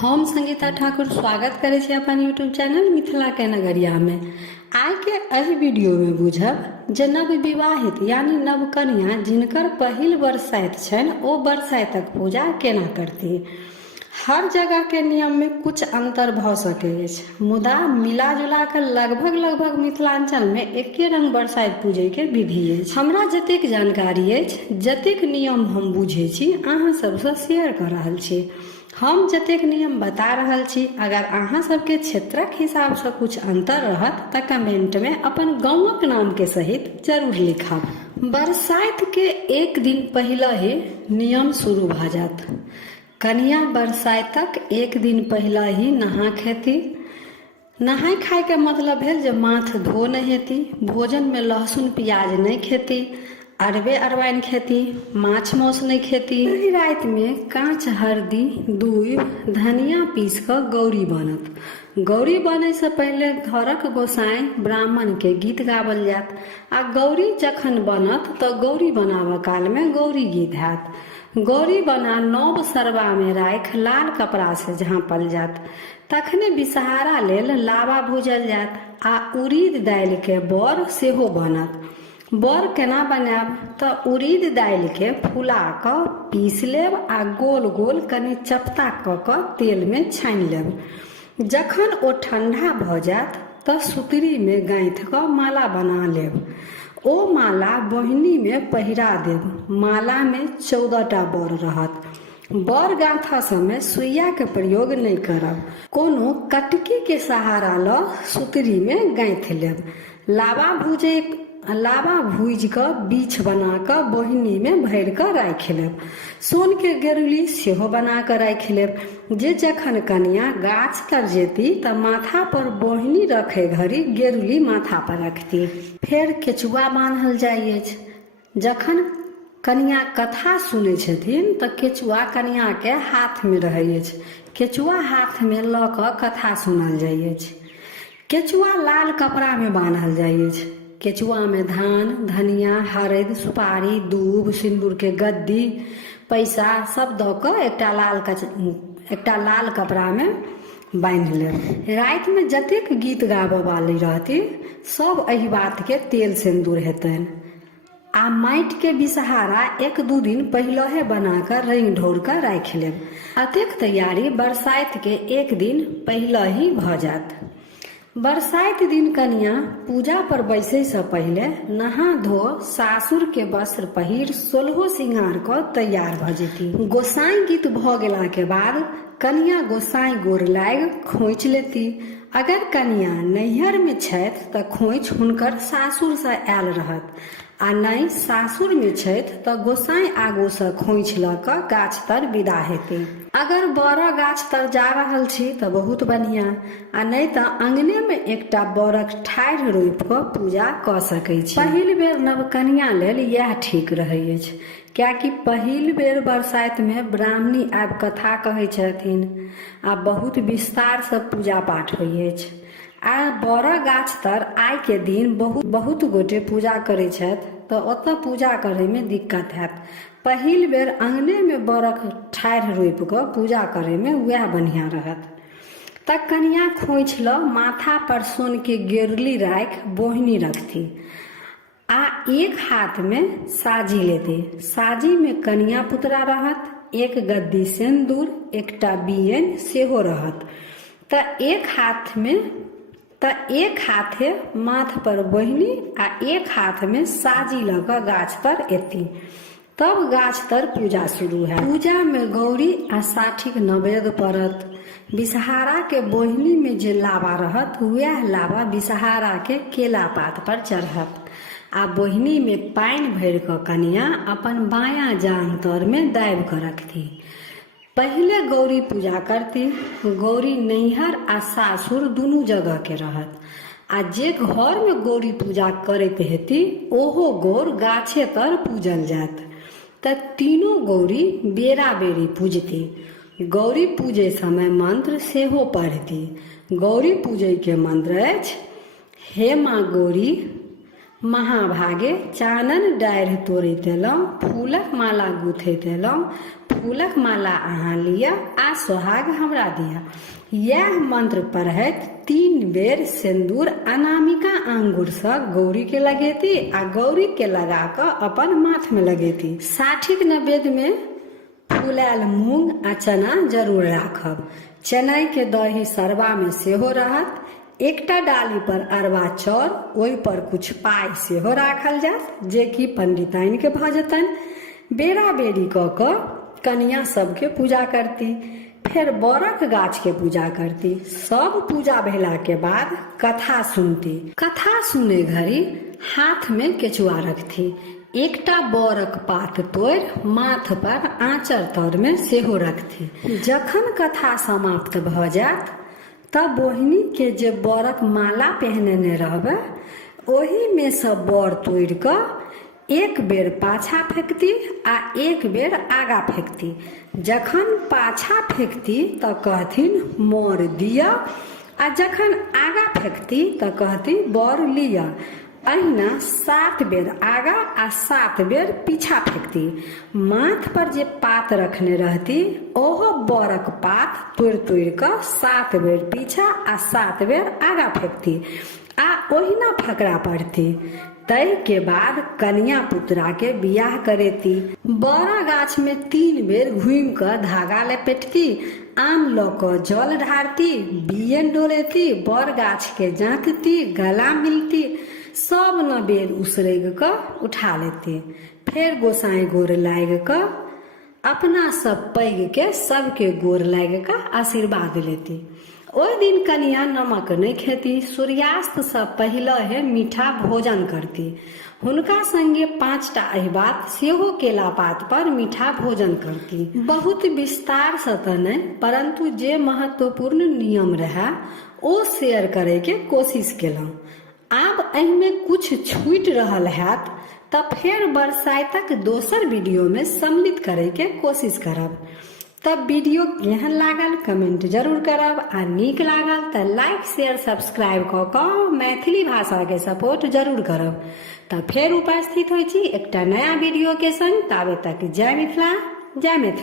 हम संगीता ठाकुर स्वागत करे छी अपन यूट्यूब चैनल मिथिला के नगरिया में। आइ के एहि वीडियो में बुझब जे नव विवाहित यानी नवकन्या जिनकर पहिल बरसाइत छनि ओ बरसाइतक पूजा केना करती। हर जगह के नियम में कुछ अंतर भ सकै अछि, मुदा मिला जुला के लगभग मिथिलांचल में एके रंग बरसाइत पूजे के विधि अछि। हमरा जतेक जानकारी अछि, जतेक नियम हम बुझे छी, अहाँ सबसे शेयर कर रहल छी। हम जतेक नियम बता रहल छी, अगर अहाँ सबके क्षेत्रक हिसाब से कुछ अंतर रहत त कमेंट में अपन गांवक नाम के सहित जरूर लिखब। बरसाइत के एक दिन पहले ही नियम शुरू भ जात। कन्या बरसाइतक एक दिन पहले ही नहा खेती। नहाय खाय के मतलब भेल जे माथ धो नहीं हेती, भोजन में लहसुन प्याज नहीं खेती, अरबे अरबाइन खेती, माछ मौस नहीं खेती। रात में कांच हरदी दूब धनिया पीस कर गौरी बनत। गौरी बने से पहले घरक गोसाई ब्राह्मण के गीत गावल जात आ गौरी जखन बनत तो गौरी बनाव काल में गौरी गीत हैत। गौरी बना नव सरबा में राख लाल कपड़ा से झाँपल जात। तखने विषहारा लेल लावा भूजल जात आ उड़ीद दालि के बर सेहो बनत। बर केना बनाब तो उड़ीद दालि के फुला क पीस लेब आ गोल गोल कनि चपटा क तेल में छानि लेब। जखन ओ ठंडा भ जात तो सुतरी में गाँथ क माला बना लेब। ओ माला बहिनी में पहिरा देब। माला में 14टा बर रहत। बर गाँथा समय सुइया के प्रयोग नहीं करब। कोनो कटकी के सहारा ल सुतरी में गाँथ लेब। लावा भूज क बीछ बना क बहिनी में भर क राख लेब। सोन के गेरुली सेहो बना क राख लेब। जे जखन कन्या गाछ तर जेती त माथा पर बहिनी रखे घड़ी गेरुली माथा पर रखती। फेर केचुआ बांधल जाइ अछि। जखन कन्या कथा सुनै छथिन त केचुआ कन्या के हाथ में रहै अछि। केचुआ हाथ में ल क कथा सुनल जाइ अछि। केचुआ लाल कपड़ा में बांधल जाइ अछि। केचुआ में धान धनिया हरद सुपारी दूब सिंदूर के गद्दी पैसा सब द क एकटा लाल कपड़ा में बांध लेब। रात में जतेक गीत गाबे वाली रहती सब एहि बात के तेल सिंदूर हेतनि आ माटि के विषहारा 1-2 दिन पहले बना कर रंग ढोर कर राख लेब। अतेक तैयारी बरसाइत के एक दिन पहले ही भ जात। बरसाइत दिन कन्या पूजा पर बैसे से पहले नहा धो सासुर के वस्त्र पहिर 16 सिंगार क तैयार भ जेती। गोसाई गीत भ गेला के बाद कन्या गोसाई गोर लाग खोइच लेती। अगर कन्या नैहर में छथि त खोइच हुनकर सासुर से आयल रहत आ नहीं सासुर में छथि त गोसाई आगू से खोइच ल क गाछ तर विदा हेती। अगर बड़ गाछ तर जा रहल छी त बहुत बढ़िया आ नहीं त अंगने में एकटा बड़क ठाढ़ि रोपि क पूजा क सकै छी। पहिल बेर नवकन्या लेल यह ठीक रहै अछि, कियाकि पहिल बेर बरसाइत में ब्राह्मणी आबि कथा कहै छथिन आ बहुत विस्तार से पूजा पाठ होइ अछि। आ बड़ गाछ तर आइ के दिन बहुत गोटे पूजा करे छथि तो ओतऽ पूजा करे में दिक्कत हैत। पहिल बेर अंगने में बड़क ठाढ़ि रोपि क पूजा करे में वह बढ़िया रहत। तक कन्या खोइच ल माथा पर सोन के गेरुली राख बोहिनी रखती आ एक हाथ में साजी लेती। साजी में कन्या पुतरा रहत, एक गद्दी सिंदूर एकटा बियन सेहो रहत। त एक हाथे माथ पर बहिनी आ एक हाथ में साजी ल क गाछ तर एती। तब गाछ तर पूजा शुरू है। पूजा में गौरी आ साठीक नवेद पड़त। विषहारा के बहिनी में जे लावा रहत वह लावा विषहारा के केला पात पर चढ़त आ बहिनी में पानि भर क कन्या अपन बाया जांघ तर में दाबि क रखती। पहले गौरी पूजा करती। गौरी नैहर आ सासुर दुनू जगह के रहत आ जे घर में गौरी पूजा करैत हेती ओहो गौर गाछे तर पूजल जात। त तीनों गौरी बेरा बेरी पूजती। गौरी पूजे समय मंत्र सेहो पढ़ती। गौरी पूजे के मंत्र अछि, हे माँ गौरी महाभागे चानन डाढ़ि तोड़ैत एलहुँ, फूलक माला गुथैत एलहुँ, फूलक माला अहाँ लिअ आ सोहाग हमरा दिअ। यह मंत्र पढ़ैत 3 बेर सिन्दूर अनामिका आंगुरसँ गौरी के लगेती आ गौरी के लगा कऽ अपन माथ में लगेती। साठिक नैवेद्य में फुलायल मूंग आ चना जरूर राखब। चेन्नई के दही सरबा में सेहो रहत। एकटा डाली पर अरबा चाउर, ओहि पर कुछ पाई सेहो राखल जात, जे कि पंडिताइन के भऽ जेतनि। बेरा बेरी कऽ कऽ कनिया सबके पूजा करती, फिर बरक गाछ के पूजा करती। सब पूजा भेला के बाद कथा सुनती। कथा सुने घड़ी हाथ में केचुआ रखती। एकटा बरक पात तोड़ माथ पर आंचर तर में सेहो रखती। जखन कथा समाप्त भऽ जात तब बोहिनी के जे बरक माला पहनेने रहबे ओही में से बर तोड़ कऽ एक बेर पाछा फेंकती आ एक बेर आगा फेंकती। जखन पाछा फेंकती तऽ कहथिन मोर दिया आ जखन आगा फेंकती तऽ कहती बर लिया। अहिना 7 बेर आगा आ 7 बेर पीछा फेंकती। माथ पर जे पात रखने रहती ओहो बरक पात तोड़ तोड़ कऽ 7 बेर पीछा आ 7 बेर आगा फेंकती आ ओहिना फकरा पढ़ती। तय के बाद कन्या पुत्रा के बियाह करेती। बड़ा गाछ में 3 बेर घूम कर धागा लपेटती, आम लऽ कऽ जल ढारती, बियन डोलेती, बर गाछ के जांतती, गला मिलती, सब नवेद उसरग कऽ उठा लेती। फिर गोसाई गोर लाग कऽ अपना सब पैघ के सबके गोर लाग कऽ आशीर्वाद लेती। ओहि दिन कन्या नमक नहीं खेती, सूर्यास्त से पहिले मीठा भोजन करती। हुनका संगे 5टा अहिबात सेहो केला पात पर मीठा भोजन करती। बहुत विस्तार से तऽ नहीं, परंतु जे महत्वपूर्ण नियम रहे ओ शेयर करे के कोशिश केलहुँ। आब एहिमे कुछ छूटि रहल हैत तऽ फेर बरसाइतक दोसर वीडियो में सम्मिलित करे के कोशिश करब। तब वीडियो केहन लागल कमेंट जरूर करब आ नीक लागल तऽ लाइक शेयर सब्सक्राइब कऽ कऽ मैथिली भाषा के सपोर्ट जरूर करब। तऽ फेर उपस्थित होइ छी एकटा नया वीडियो के संग। ताबे तक जय मिथिला, जय मैथिली।